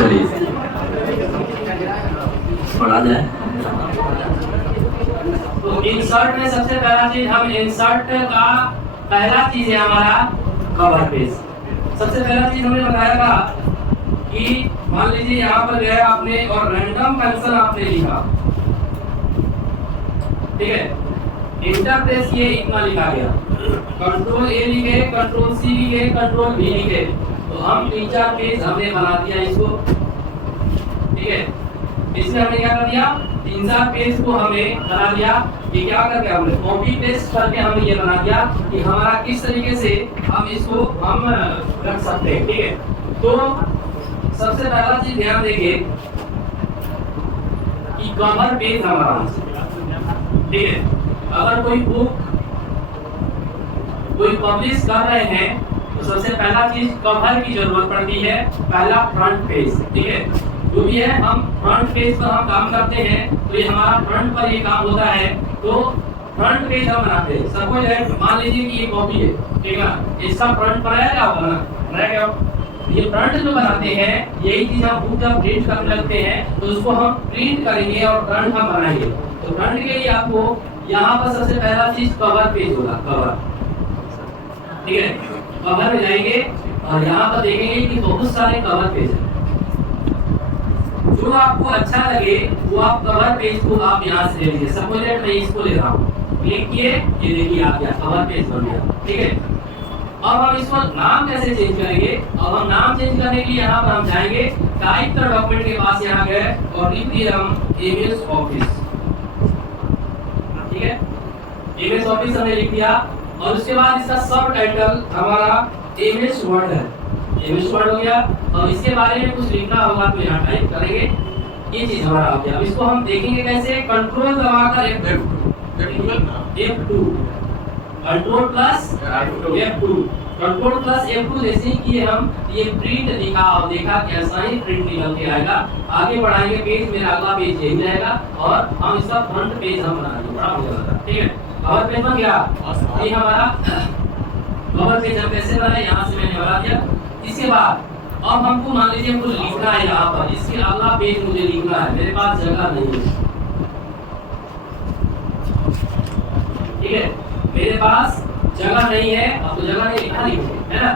चलिए पढ़ा जाए। तो इंसर्ट में सबसे पहला चीज हम इंसर्ट का पहला चीज है हमारा कवर पेज। सबसे पहला चीज हमने बताया था कि मान लीजिए यहाँ पर गया आपने और रैंडम फंक्शन आपने लिखा, ठीक है, इंटर प्रेस ये इतना लिखा गया, कंट्रोल ए लिखे, कंट्रोल सी लिखे, कंट्रोल वी लिखे, तो हम 3-4 पेज हमने बना दिया इसको, ठीक है। इसमें हमने क्या कर दिया, 3-4 पेज को हमें बना दिया। ये क्या करके हमने कॉपी पेस्ट करके हमने ये बना दिया कि हमारा किस तरीके से हम इसको हम रख सकते हैं, ठीक है। तो सबसे पहला चीज ध्यान देंगे कि कवर पेज हमारा, ठीक है, अगर कोई बुक कोई पब्लिश कर रहे हैं तो सबसे पहला चीज कवर की जरूरत पड़ती है, पहला फ्रंट पेज, ठीक है। जो भी है हम फ्रंट पेज पर हम काम करते हैं, तो ये हमारा फ्रंट पर ये काम होता है, तो फ्रंट पेज हम बनाते हैं। सपोज है मान लीजिए कि ये कॉपी है, ठीक है, इसका फ्रंट पर है क्या बनाया, ये फ्रंट जो बनाते हैं यही चीज हम बुक जब प्रिंट करने लगते हैं तो उसको हम प्रिंट करेंगे और फ्रंट हम बनाएंगे। तो फ्रंट के लिए आपको यहाँ पर सबसे पहला चीज कवर पेज होगा, कवर, ठीक है। कवर में जाएंगे और यहाँ पर देखेंगे कि बहुत सारे कवर पेज हैं, जो आपको अच्छा लगे वो आप कवर पेज को आप यहाँ से ले लीजिए। सपोज मैं इसको ले रहा हूँ, क्लिक किए, ये देखिए आ गया, कवर पेज बन गया, ठीक है। अब हम इसको नाम कैसे चेंज करेंगे, अब हम नाम चेंज करने के लिए यहाँ पर हम जाएंगे टाइप द डॉक्यूमेंट के पास, यहाँ गए और लिख दिया हम एमएस ऑफिस, ठीक है, एमएस ऑफिस हमने लिख दिया। और उसके बाद इसका सब टाइटल हमारा एमएस वर्ड है, एमएस वर्ड हो गया। और इसके बारे में कुछ लिखना होगा तो यहाँ टाइप करेंगे, ये चीज हमारा हो गया। अब इसको हम देखेंगे कैसे, कंट्रोल दबाकर F2 control plus F2, control plus F2 जैसे ही किए हम ये प्रिंट दिखा और देखा कैसा ही प्रिंट निकल के आएगा। आगे बढ़ाएंगे पेज, मेरा अगला पेज यही रहेगा और हम इसका फ्रंट पेज हम बनाएंगे, बड़ा हो जाएगा, ठीक है। कवर पेज बन गया, ये हमारा कवर पेज हम कैसे बनाए, यहाँ से मैंने बना दिया। इसके बाद अब हमको मान लीजिए हमको लिखना है यहाँ पर, इसके अगला पेज मुझे लिखना है, मेरे पास जगह नहीं है, ठीक है, मेरे पास जगह नहीं है। अब तो जगह नहीं, लिखा लिखे है ना,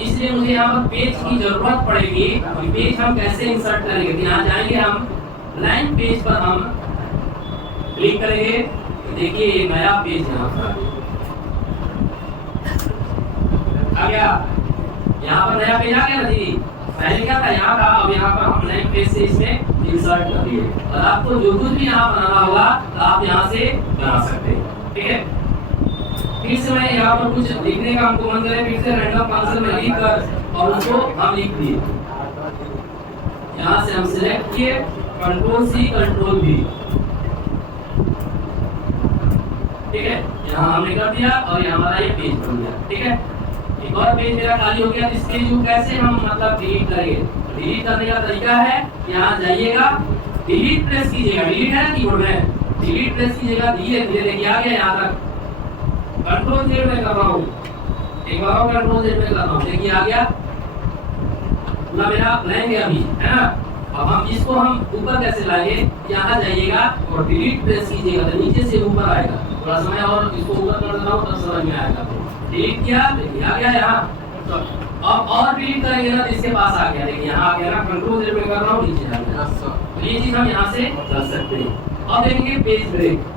इसलिए मुझे यहाँ पर पेज की जरूरत पड़ेगी। पेज हम कैसे इंसर्ट करेंगे, यहाँ जाएंगे हम ब्लैंक पेज पर हम क्लिक करेंगे, देखिए ये नया पेज यहाँ पर आ गया, यहाँ पर नया पेज आ गया ना जी। पहले क्या था, यहाँ था, अब यहाँ पर हम नए पेज से इसमें इंसर्ट कर दिए। और आपको जो कुछ भी यहाँ बनाना होगा तो आप यहाँ से बना सकते हैं, ठीक है। फिर से मैं यहाँ पर कुछ लिखने का हमको मन करे, फिर से रैंडम फंक्शन में लिख कर और उसको हम लिख दिए, यहाँ से हम सिलेक्ट किए, कंट्रोल सी कंट्रोल वी, ठीक है, यहाँ हमने कर दिया और ये हमारा ये पेज बन गया, ठीक है। एक और पेज मेरा खाली हो गया, इस पेज को कैसे हम मतलब डिलीट करेंगे। डिलीट करने का तरीका है, यहाँ जाइएगा, डिलीट प्रेस कीजिएगा, डिलीट है कीबोर्ड में, डिलीट प्रेस कीजिएगा, धीरे धीरे देखिए आ गया यहाँ तक। कंट्रोल जेड में कर रहा हूँ, एक बार और कंट्रोल जेड में कर रहा हूँ, देखिए आ गया पूरा मेरा ब्लैंक है अभी, है ना। अब हम इसको हम ऊपर कैसे लाएंगे, यहाँ जाइएगा और डिलीट प्रेस कीजिएगा तो नीचे से ऊपर आएगा। थोड़ा समय और इसको ऊपर कर देता हूँ तब समझ में आएगा। डिलीट किया, देखिए आ गया यहाँ। तो अब और डिलीट करेंगे ना तो इसके पास आ गया, देखिए यहाँ आ गया ना, कंट्रोल जेड में कर रहा हूँ, नीचे आ गया। तो ये चीज हम यहाँ से कर सकते हैं। अब देखेंगे पेज ब्रेक।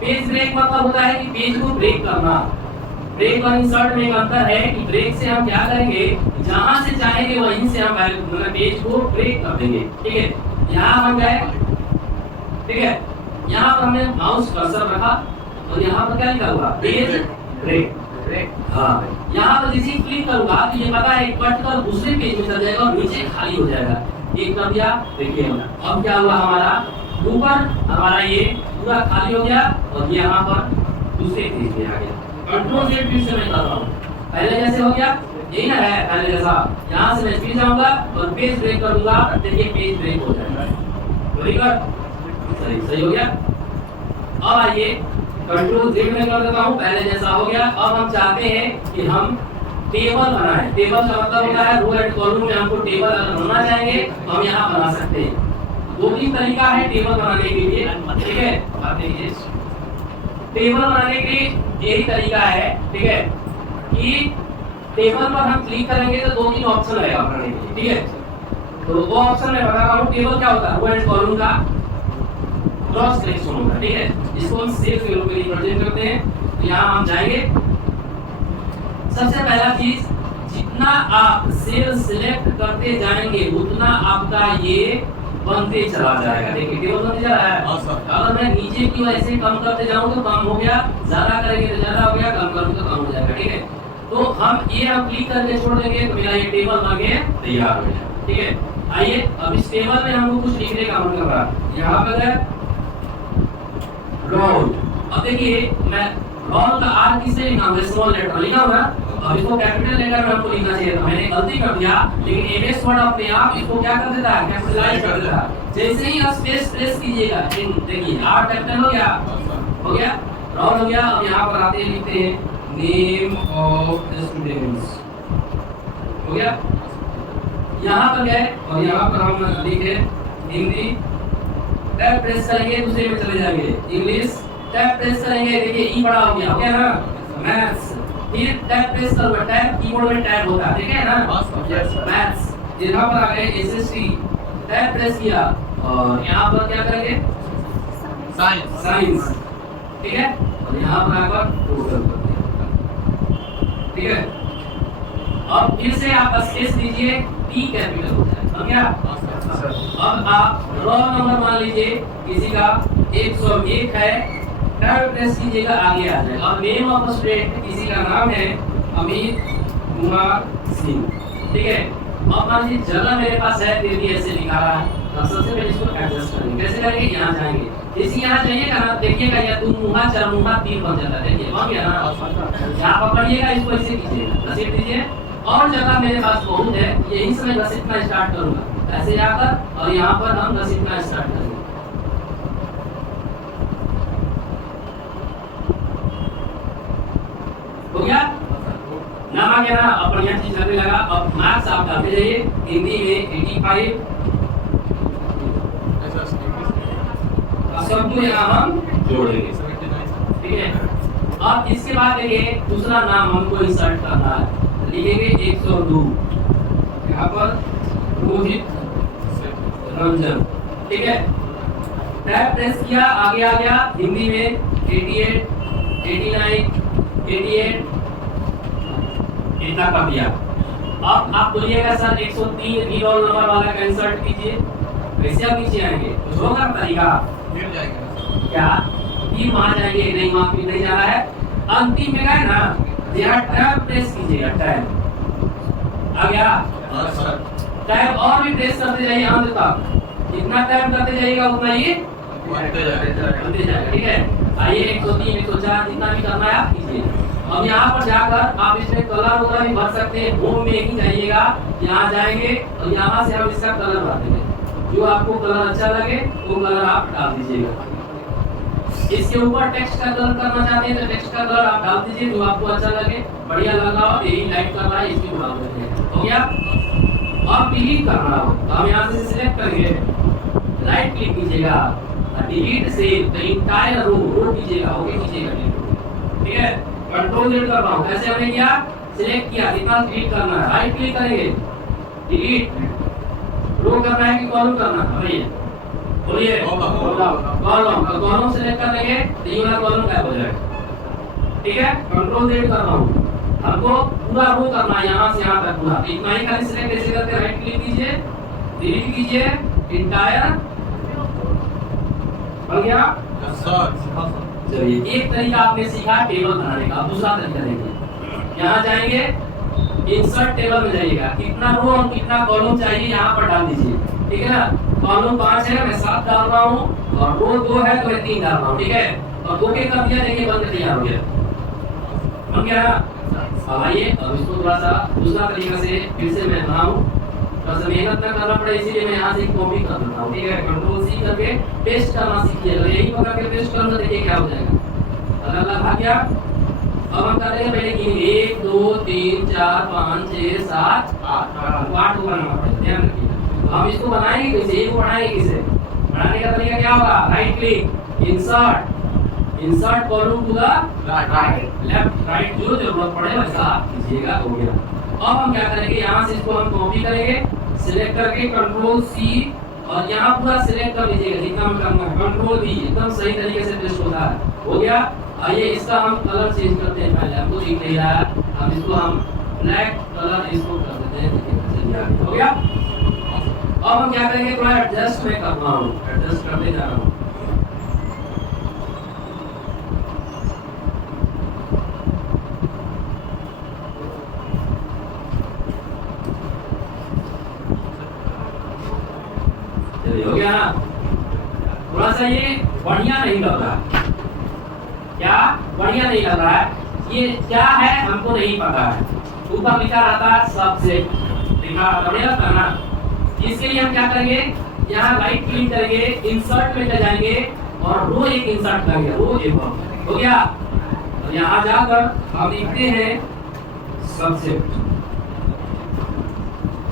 पेज ब्रेक मतलब होता है कि पेज को ब्रेक करना। ब्रेक और इंसर्ट में एक अंतर है कि ब्रेक से हम क्या करेंगे, जहां से चाहेंगे वहीं से हम पेज को ब्रेक कर देंगे, ठीक है। यहाँ हम गए, ठीक है, यहाँ पर हमने माउस कर्सर रखा और यहाँ पर क्या लिखा हुआ, पेज ब्रेक, हाँ, यहाँ पर जैसे क्लिक करूंगा तो ये पता है कट कर दूसरे पेज में चल जाएगा और नीचे खाली हो जाएगा। एक कर दिया, देखिए अब क्या हुआ, हमारा ऊपर हमारा ये पूरा खाली हो गया और ये यहाँ पर दूसरे पेज में आ गया। कंट्रोल जेड फिर से मैं कर रहा हूँ, पहले जैसे हो गया यही ना है, पहले जैसा। यहाँ से मैं फिर जाऊंगा और पेज ब्रेक करूंगा, देखिए पेज ब्रेक हो जाएगा, सही हो गया। अब आइए कंट्रोल जेड में कर देता हूँ, पहले जैसा हो गया। अब हम चाहते हैं कि हम टेबल बनाए। टेबल का मतलब होता है रो एंड कॉलम में हमको टेबल अगर बनना चाहेंगे तो हम यहाँ बना सकते हैं। दो तीन तरीका है टेबल बनाने के लिए, ठीक है। आप देखिए टेबल बनाने के लिए यही तरीका है, ठीक है, कि टेबल पर हम क्लिक करेंगे तो दो तीन ऑप्शन आएगा बनाने के लिए, ठीक है। तो वो ऑप्शन में बता रहा हूँ टेबल क्या होता है, रो एंड कॉलम का क्रॉस सिलेक्शन होता है, ठीक है। इसको हम सेव के रूप में रिप्रेजेंट करते हैं। तो यहाँ हम जाएंगे, सबसे पहला चीज जितना आप सेल सिलेक्ट करते जाएंगे उतना आपका ये बनते चला जाएगा। देखिए टेबल बनते जा रहा है। अगर मैं नीचे की वजह से कम करते जाऊं तो कम हो गया, ज्यादा करेंगे तो ज्यादा हो गया, कम करूंगा तो कम हो जाएगा, ठीक है। तो हम क्लिक करके छोड़ देंगे तो मेरा ये टेबल बन के तैयार हो जाएगा, ठीक है। आइए अब इस टेबल में हमको कुछ लिखने का मन कर रहा है। यहाँ पर है रोल। अब देखिए मैं रोल का आर किससे लिखा हूँ, स्मॉल लेटर लिखा हुआ है। अब इसको कैपिटल लेटर में हमको लिखना चाहिए था, मैंने गलती कर दिया, लेकिन एमएस वर्ड अपने आप इसको क्या कर देता है, कैपिटलाइज कर देता है। जैसे ही आप स्पेस प्रेस कीजिएगा, देखिए आर कैपिटल हो गया, हो गया, रोल हो गया। अब यहाँ पर आते हैं लिखते हैं नेम ऑफ स्टूडेंट्स, हो गया। यहाँ पर गए और यहाँ पर हम लिखे हिंदी, टैब प्रेस करेंगे दूसरे में चले जाएंगे, इंग्लिश टैब प्रेस करेंगे, देखिए ई बड़ा हो गया, हो गया ना, मैथ्स, फिर टैब प्रेस करूंगा, टैब कीबोर्ड में टैब होता है, ठीक है ना, मैथ्स। यहाँ पर आ गए एसएसटी, टैब प्रेस किया और यहाँ पर क्या करेंगे साइंस, साइंस, ठीक है। और यहाँ पर आकर टोटल कर दिया, ठीक है। अब फिर से आप स्पेस दीजिए, टी कैपिटल हो जाए, अब क्या। अब आप रोल नंबर मान लीजिए किसी का 101 है, टैब प्रेस कीजिएगा, आगे आ जाएगा। और नेम ऑफ स्टूडेंट किसी का नाम है अमित कुमार सिंह, ठीक है। अब मान लीजिए जगह मेरे पास है फिर भी ऐसे लिखा रहा है, तो सबसे पहले इसको एडजस्ट करेंगे। कैसे करेंगे, यहाँ जाएंगे, जैसे यहाँ जाइएगा ना, देखिएगा या तुम मुहा चरमुहा तीर बन जाता है, देखिए बन गया ना। यहाँ पकड़िएगा, इसको ऐसे कीजिएगा, घसीट दीजिए। और जगह मेरे पास बहुत है, यही से मैं घसीटना स्टार्ट करूंगा, ऐसे जाकर और यहाँ पर हम घसीटना स्टार्ट करेंगे। हो गया नाम आ गया ना, अब बढ़िया चीज लगने लगा। अब मार्क्स आप डालते जाइए, हिंदी में 85, सबको यहाँ हम जोड़ेंगे, ठीक है। अब इसके बाद देखिए दूसरा नाम हमको इंसर्ट करना है, लिखेंगे 102, यहाँ पर रोहित रंजन, ठीक है। टैब प्रेस किया, आगे आ गया, हिंदी में 88, 89, 88 इतना कर दिया। अब आप बोलिएगा सर 103 री रोल नंबर वाला का इंसर्ट कीजिए, वैसे आप नीचे आएंगे कुछ होगा तरीका, फिर जाएगा क्या, फिर वहां जाएंगे, नहीं वहां फिर नहीं जाना है। अंतिम में गए ना, यहाँ टैब प्रेस कीजिएगा, टैब आ गया, टैब और भी प्रेस करते जाइए अंत तक, जितना टैब करते जाइएगा उतना ये बढ़ते जाएगा, ठीक है। आइए 103, 104 जितना भी करना है आप कीजिए। अब यहाँ पर जाकर आप इसमें कलर वगैरह भी भर सकते हैं, होम में ही जाइएगा, यहाँ जाएंगे और यहाँ से हम इसका कलर भर देंगे, जो आपको कलर अच्छा लगे वो कलर आप डाल दीजिएगा। इसके ऊपर टेक्स्ट का कलर करना चाहते हैं तो टेक्स्ट का कलर आप डाल दीजिए, जो आपको अच्छा लगे, बढ़िया लगा हो, यही लाइट कर रहा है इसकी डाल देते हैं, हो गया। अब डिलीट करना हो तो हम यहाँ से सिलेक्ट करेंगे, राइट क्लिक कीजिएगा, डिलीट से इंटायर रो कीजिएगा, ओके कीजिएगा, ठीक है। कंट्रोल Z कर रहा हूँ, कैसे हमने किया, सिलेक्ट किया, कितना डिलीट करना है, राइट क्लिक करेंगे, डिलीट, रो करना है कि कॉलम करना है, भैया बोलिए, कॉलम, कॉलम सिलेक्ट कर लेंगे तो ये वाला कॉलम गायब हो जाएगा, ठीक है। कंट्रोल Z कर रहा हूँ, हमको पूरा रो करना है, यहाँ से यहाँ तक पूरा, इतना ही खाली सिलेक्ट ऐसे करके राइट क्लिक कीजिए, डिलीट कीजिए, इंटायर बन गया। चलिए एक तरीका आपने सीखा टेबल बनाने का, दूसरा तरीका देखिए, यहाँ जाएंगे, इंसर्ट टेबल में जाइएगा, कितना रो और कितना कॉलम चाहिए यहाँ पर डाल दीजिए, ठीक है ना। कॉलम 5 है, मैं 7 डाल रहा हूँ, और रो 2 है तो मैं 3 डाल रहा हूँ, ठीक है। और 2 के कर दिया, देखिए बनकर तैयार हो गया, बन गया ना। अब आइए अब इसको थोड़ा सा दूसरा तरीका से फिर से मैं बनाऊँ, थोड़ा सा मेहनत ना करना पड़े, इसीलिए मैं यहाँ से कॉपी कर देता हूँ, ठीक है। कंट्रोल C करके पेस्ट करना सीखिए, अगर यही पकड़ के पेस्ट करूँगा देखिए क्या हो जाएगा, अगर लगा गया अब हम करेंगे पहले गिनेंगे 1 2 3 4 5 6 7 8 8 को बनाना पड़ेगा, ध्यान रखिए। हम इसको बनाएंगे कैसे, एक बनाएंगे कैसे, बनाने का तरीका क्या होगा, right click, insert column to the right, left right जो जरूरत पड़े वैसा कीजिएगा, हो गया। अब हम क्या करेंगे, यहाँ से इसको हम कॉपी करेंगे, सिलेक्ट करके कंट्रोल सी और यहाँ पूरा सिलेक्ट कर लीजिएगा जितना हम करना है, कंट्रोल वी, एकदम सही तरीके से पेस्ट होता है, हो गया। आइए इसका हम कलर चेंज करते हैं, पहले हमको दिख नहीं रहा है, हम इसको हम ब्लैक कलर इसको कर देते हैं, देखिए हो गया। अब हम क्या करेंगे, थोड़ा एडजस्ट मैं कर रहा हूँ, एडजस्ट करते जा रहा हूँ। हो गया ना, थोड़ा सा ये बढ़िया नहीं लग रहा, क्या बढ़िया नहीं लग रहा है, ये क्या है हमको नहीं पता है, ऊपर लिखा रहता है सब्जेक्ट, लिखा रहता है ना। इसके लिए हम क्या करेंगे, यहाँ राइट क्लिक करेंगे, इंसर्ट में चले जाएंगे और रो एक इंसर्ट करेंगे, रो एक, हो गया। और यहाँ जाकर हम लिखते हैं सब्जेक्ट,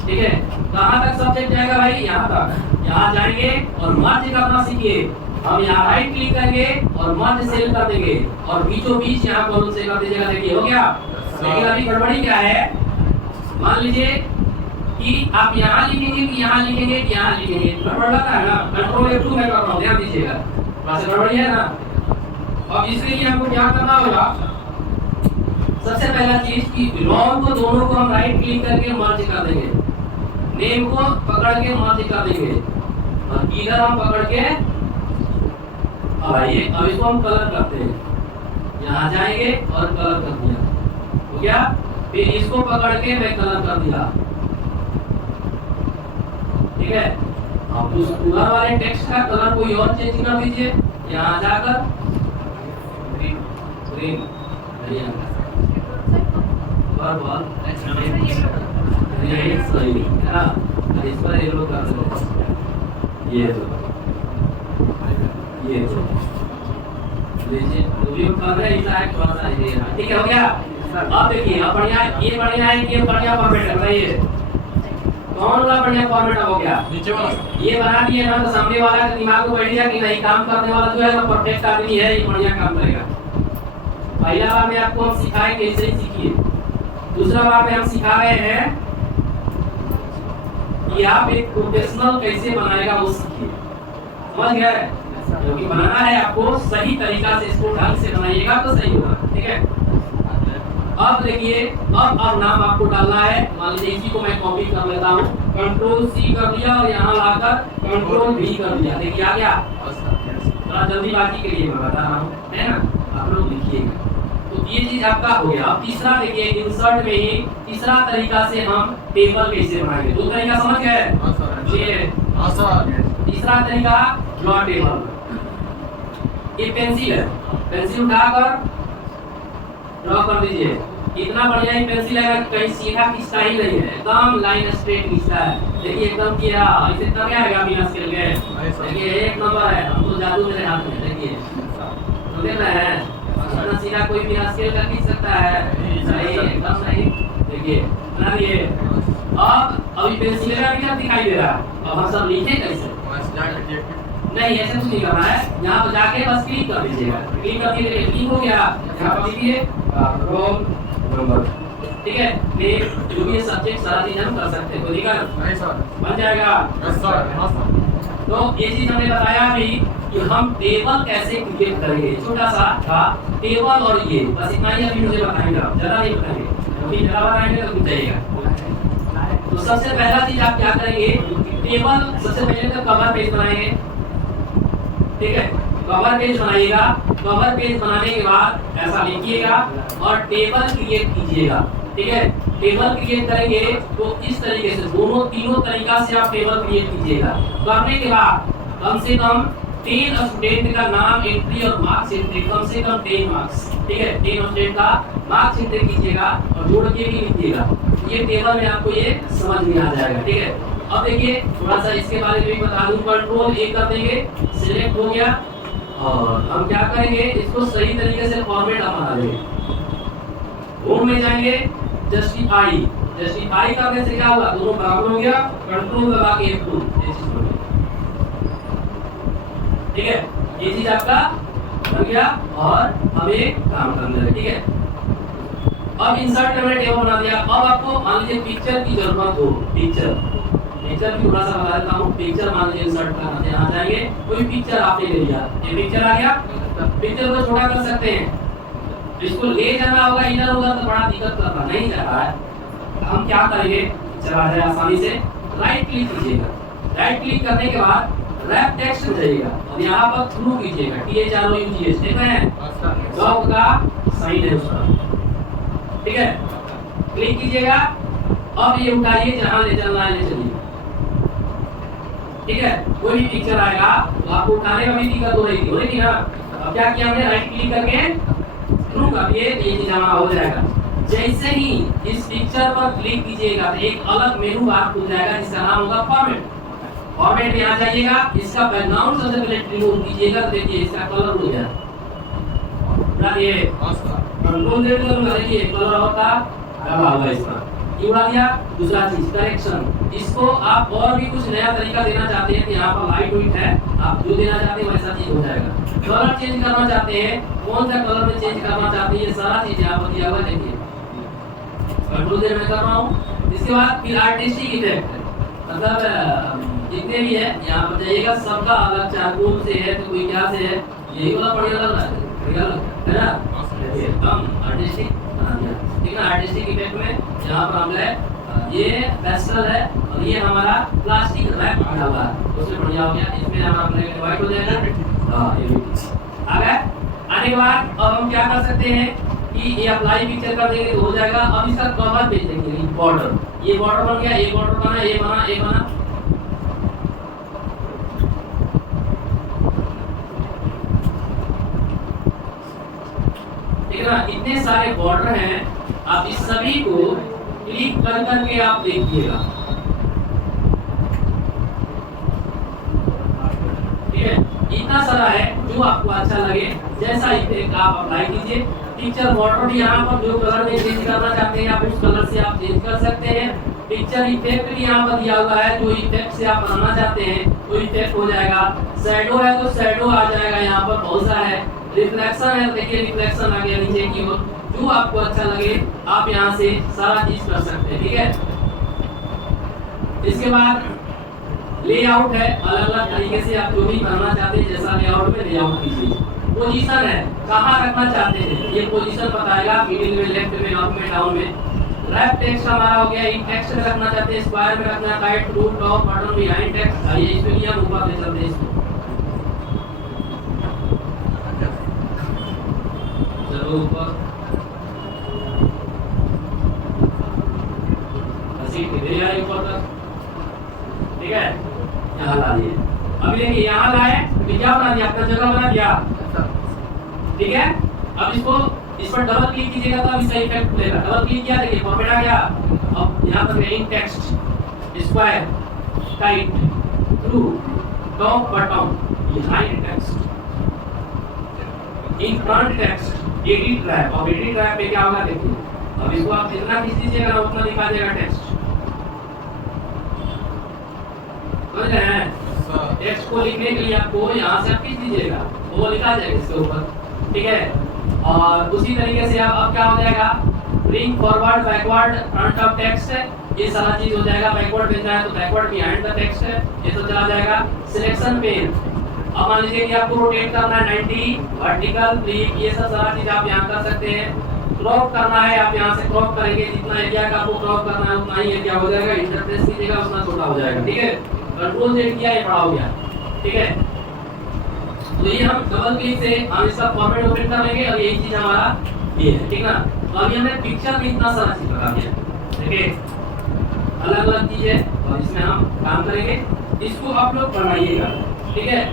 ठीक है। कहाँ तक सब्जेक्ट जाएगा भाई, यहाँ तक, यहाँ जाएंगे और मर्ज करना सीखिए। हम यहाँ राइट क्लिक करेंगे और मर्ज सेल कर देंगे और बीचों बीच यहाँ कॉलम से कर दीजिएगा, देखिए हो गया। लेकिन अभी गड़बड़ी क्या है, मान लीजिए कि आप यहाँ लिखेंगे कि यहाँ लिखेंगे कि यहाँ लिखेंगे, गड़बड़ लगता है ना, कंट्रोल F2 में कर रहा हूँ, ध्यान दीजिएगा, बस गड़बड़ी है ना। अब इसके लिए हमको क्या करना होगा, सबसे पहला चीज कि लॉन्ग को दोनों को हम राइट क्लिक करके मर्ज कर देंगे, नेम को पकड़ के मर्ज कर देंगे और इधर हम पकड़ के आइए। अब इसको हम कलर करते हैं, यहाँ जाएंगे और कलर कर दिया, हो गया। फिर इसको पकड़ के मैं कलर कर दिया, ठीक है। अब उस उधर वाले टेक्स्ट का कलर कोई और चेंज कर दीजिए, यहाँ जाकर ग्रीन ग्रीन ये सही है ना, इस पर येलो कर दो, ये लीजिए वीडियो कर रहे हैं, ऐसा है थोड़ा सा ये, ठीक है, हो गया। अब देखिए, अब बढ़िया, ये बढ़िया है, ये बढ़िया फॉर्मेट है, सही है। कौन सा बढ़िया फॉर्मेट हो गया, नीचे वाला, ये बना दिए ना, तो सामने वाला के दिमाग को बैठ गया कि नहीं, काम करने वाला जो है ना परफेक्ट आदमी है, ये बढ़िया काम करेगा। पहला बार में आपको हम सिखाए कैसे सीखिए, दूसरा बार में हम सिखा रहे हैं कि आप एक प्रोफेशनल कैसे बनाएगा वो सीखिए, समझ गए। क्योंकि बनाना है आपको सही तरीका से, इसको ढंग से बनाइएगा तो सही होगा, ठीक है। अब देखिए, अब नाम आपको डालना है, मान लीजिए इसी को मैं कॉपी कर लेता हूँ, कंट्रोल सी कर दिया और यहाँ लाकर कंट्रोल वी कर दिया, देखिए आ गया। थोड़ा जल्दीबाजी के लिए मैं बता रहा हूँ, है ना, आप लोग लिखिएगा। तो ये चीज आपका हो गया। अब तीसरा देखिए, इंसर्ट में ही तीसरा तरीका से हम टेबल कैसे बनाएंगे, दो तरीका समझ गए, तीसरा तरीका ड्रॉ टेबल। ये पेंसिल है, पेंसिल उठाकर ड्रॉ कर दीजिए, इतना बढ़िया ही पेंसिल है, कहीं सीधा खींचता ही नहीं है, एकदम लाइन स्ट्रेट खींचता है, देखिए एकदम किया, ऐसे कर आएगा बिना स्केल के, देखिए एक नंबर है, हम तो जादू मेरे हाथ में, देखिए तो देख रहे हैं, इतना सीधा कोई बिना स्केल का खींच सकता है, सही एकदम सही, देखिए बना दिए। अब अभी पेंसिल का भी दिखाई दे रहा है, अब हम सब लिखे कैसे, नहीं ऐसे कुछ नहीं करना है, यहाँ पर जाके बस क्लिक कर दीजिएगा, क्लिक कर दिए, क्लिक हो गया, यहाँ पर लिखिए रोल नंबर, ठीक है। जो भी सब्जेक्ट सारा चीज हम कर सकते हैं, कोई दिक्कत नहीं सर, बन जाएगा। Yes sir. तो ये चीज हमने बताया अभी कि हम टेबल कैसे क्रिएट करेंगे, छोटा सा था टेबल, और ये बस इतना ही अभी मुझे बताएंगे, आप ज्यादा नहीं बताएंगे, क्योंकि ज्यादा बताएंगे तो कुछ जाएगा। तो सबसे पहला चीज आप क्या करेंगे, टेबल सबसे पहले तो कवर पेज बनाएंगे, ठीक है, कवर पेज बनाइएगा। कवर पेज बनाने के बाद ऐसा लिखिएगा और टेबल क्रिएट कीजिएगा, ठीक है। टेबल क्रिएट करेंगे तो इस तरीके से दोनों तीनों तरीका से आप टेबल क्रिएट कीजिएगा। करने के बाद कम से कम 10 स्टूडेंट का नाम एंट्री और मार्क्स एंट्री, कम से कम 10 मार्क्स, ठीक है, 10 स्टूडेंट का मार्क्स एंट्री कीजिएगा और जोड़ के भी लिखिएगा, ये टेबल में आपको ये समझ में आ जाएगा, ठीक है। अब देखिए थोड़ा सा इसके बारे में भी बता दूं, कंट्रोल ए कर देंगे, सिलेक्ट हो गया और हम क्या करेंगे, इसको सही तरीके से फॉर्मेट बना देंगे, होम में जाएंगे, जस्टिफाई करने से क्या होगा, दोनों बराबर हो गया, कंट्रोल दबा के F2 ये चीज बन गई। ठीक है, ये चीज आपका बन गया और अब एक काम करना है। ठीक है, अब इंसर्ट करने टेबल बना दिया। अब आपको मान लीजिए पिक्चर की जरूरत हो, पिक्चर की थोड़ा सा बता देता हूँ। पिक्चर मान लीजिए इंसर्ट करना है, यहाँ जाएंगे, कोई पिक्चर आपने ले लिया, ये पिक्चर आ गया, पिक्चर को छोटा कर सकते हैं। इसको ले जाना होगा इधर उधर तो बड़ा दिक्कत करना नहीं जा रहा है, हम क्या करेंगे, चला जाए आसानी से, राइट क्लिक कीजिएगा। राइट क्लिक करने के बाद रैप टेक्स्ट में जाइएगा और यहाँ पर थ्रू कीजिएगा, THROUGH देख रहे हैं, डॉग का साइन है उसका। ठीक है, क्लिक कीजिएगा। अब ये उठाइए, जहां ले चलना है ले चलिए। ठीक है, कोई भी पिक्चर आएगा तो आपको उठाने में भी दिक्कत हो रही थी ना। अब क्या किया हमने, राइट क्लिक करके थ्रू कर दिए, ये चीज हमारा हो जाएगा। जैसे ही इस पिक्चर पर क्लिक कीजिएगा तो एक अलग मेनू बार खुल जाएगा जिसका नाम होगा फॉर्मेट। फॉर्मेट में आ जाइएगा, इसका बैकग्राउंड सबसे पहले रिमूव कीजिएगा। देखिए इसका कलर हो गया, ये कंट्रोल Z करूंगा, देखिए कलर होता लगा होगा इसका, ये उड़ा दिया। दूसरा चीज करेक्शन, इसको आप और भी कुछ नया तरीका देना चाहते हैं तो यहाँ पर लाइट वेट है, आप जो देना चाहते हैं वैसा चीज हो जाएगा। कलर चेंज करना चाहते हैं, कौन सा कलर में चेंज करना चाहते हैं, ये सारा चीज यहाँ पर दिया हुआ है। देखिए कंट्रोल Z में कर रहा हूँ। इसके बाद फिर आर्टिस्टिक इफेक्ट, मतलब जितने भी है यहाँ पर जाइएगा, सबका अलग चारकोल से है तो कोई क्या से है, यही वाला बढ़िया लग रहा है, बढ़िया लग रहा है ना। एकदम आर्टिस्टिक बना दिया। ठीक है, आर्टिस्टिक इफेक्ट में यहाँ पर हम गए, ये पेस्टल है और ये हमारा प्लास्टिक रैप बना हुआ है, उससे बढ़िया हो गया। इसमें हमारा ब्लैक एंड व्हाइट हो जाएगा। हाँ, ये भी आ गया। आने के बाद अब हम क्या कर सकते हैं कि ये अप्लाई पिक्चर कर देंगे तो हो जाएगा। अब इसका कवर भेज देंगे, बॉर्डर, ये बॉर्डर बन गया, ये बॉर्डर बना, ये बना, ये बना। ठीक है ना, इतने सारे बॉर्डर हैं, आप इस सभी को क्लिक कर करके आप देखिएगा। ठीक है, इतना सारा है, जो आपको अच्छा लगे जैसा इफेक्ट आप अप्लाई कीजिए। पिक्चर बॉर्डर भी यहाँ पर जो कलर में चेंज करना चाहते हैं आप उस कलर से आप चेंज कर सकते हैं। पिक्चर इफेक्ट भी यहाँ पर दिया हुआ है, जो इफेक्ट से आप बनाना चाहते हैं वो इफेक्ट हो जाएगा। शैडो है तो शैडो आ जाएगा, यहाँ पर बहुत सारा है। रिफ्लेक्शन है, देखिए रिफ्लेक्शन आ गया नीचे की ओर, जो आपको अच्छा लगे आप यहाँ से सारा चीज कर सकते हैं। ठीक है, इसके बाद लेआउट है, अलग अलग तरीके से आप जो भी बनाना चाहते हैं जैसा लेआउट में लेआउट कीजिए। पोजीशन है, कहाँ रखना चाहते हैं ये पोजीशन बताएगा, मिडिल में, लेफ्ट में, अप में, डाउन में। रैप टेक्स्ट हमारा हो गया, इन टेक्स्ट में रखना चाहते हैं, स्क्वायर में रखना, राइट, रूट, टॉप, बटन, बिहाइंड टेक्स्ट। आइए इसमें लिया, ऊपर ले चलते हैं इसको, चलो ऊपर ऊपर तक। ठीक है, यहाँ ला दिए। अभी देखिए यहाँ लाए तो क्या बना दिया, अपना जगह बना दिया। ठीक है, अब इसको इस पर डबल क्लिक कीजिएगा तो इसका इफेक्ट खुलेगा। डबल क्लिक किया, देखिए फॉर्मेट आ गया। अब यहाँ पर main text, square, tight, through, top, bottom, behind text, in front text, edit wrap. अब एडिट रैप में क्या होगा देखिए, अब इसको आप जितना खींच दीजिएगा ना उतना दिखा देगा टेक्स्ट। समझ रहे हैं, टेक्स्ट को लिखने के लिए आपको यहाँ से आप खींच दीजिएगा, वो लिखा जाएगा इसके ऊपर। ठीक है, और उसी तरीके से अब क्या हो जाएगा, bring forward, backward, front of text, ये सारा चीज हो जाएगा। बैकवर्ड भेजना है तो बैकवर्ड, बिहाइंड द टेक्स्ट ये तो चला जाएगा। सिलेक्शन पेन, अब मान लीजिए कि आपको रोटेट करना है 90, वर्टिकल, फ्लिप, ये सब सारा चीज आप यहाँ कर सकते हैं। क्रॉप करना है, आप यहाँ से क्रॉप करेंगे, जितना एरिया का आपको क्रॉप करना है उतना ही एरिया हो जाएगा। इंटरप्रेस कीजिएगा उतना छोटा हो जाएगा। ठीक है, कंट्रोल Z किया, ये बड़ा हो गया। ठीक है, तो ये हम डबल क्लिक से हम इसका फॉर्मेट ओपन कर लेंगे और यही चीज हमारा ये है। ठीक ना, तो अभी हमने पिक्चर में इतना सारा चीज लगा दिया। देखिए अलग अलग चीज है और इसमें हम काम करेंगे। इसको आप लोग बनाइएगा। ठीक है,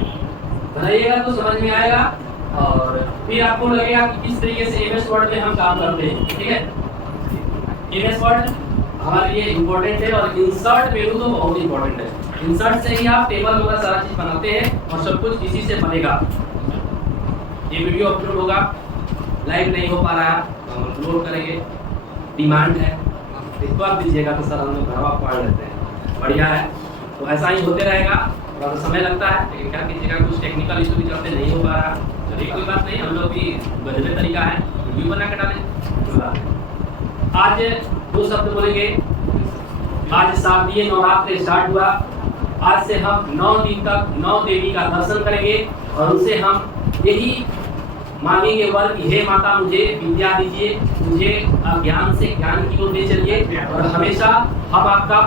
बनाइएगा तो समझ में आएगा और फिर आपको लगेगा कि किस तरीके से MS वर्ड में हम काम करते हैं। ठीक है, MS वर्ड हमारे लिए इम्पोर्टेंट है और इंसर्ट मेनू तो बहुत इम्पोर्टेंट है। इंसर्ट से ही आप टेबल वगैरह सारा चीज बनाते हैं और सब कुछ इसी से बनेगा। ये वीडियो अपलोड होगा, लाइव नहीं हो पा रहा है तो हम अपलोड करेंगे। डिमांड है, इसको आप दीजिएगा तो सर हम लोग घर आप पढ़ लेते हैं, बढ़िया है। तो ऐसा ही होते रहेगा, थोड़ा सा समय लगता है, लेकिन क्या कीजिएगा, कुछ टेक्निकल इशू भी चलते नहीं हो पा रहा। चलिए कोई बात नहीं, हम लोग भी गजबे तरीका है, वीडियो बना के डालें। आज 2 शब्द बोलेंगे। आज शारदीय नवरात्र स्टार्ट हुआ। आज से हम 9 दिन तक 9 देवी का दर्शन करेंगे और उनसे हम यही मांगेंगे वर कि हे माता मुझे विद्या दीजिए, मुझे ज्ञान से ज्ञान की ओर ले चलिए और हमेशा हम आपका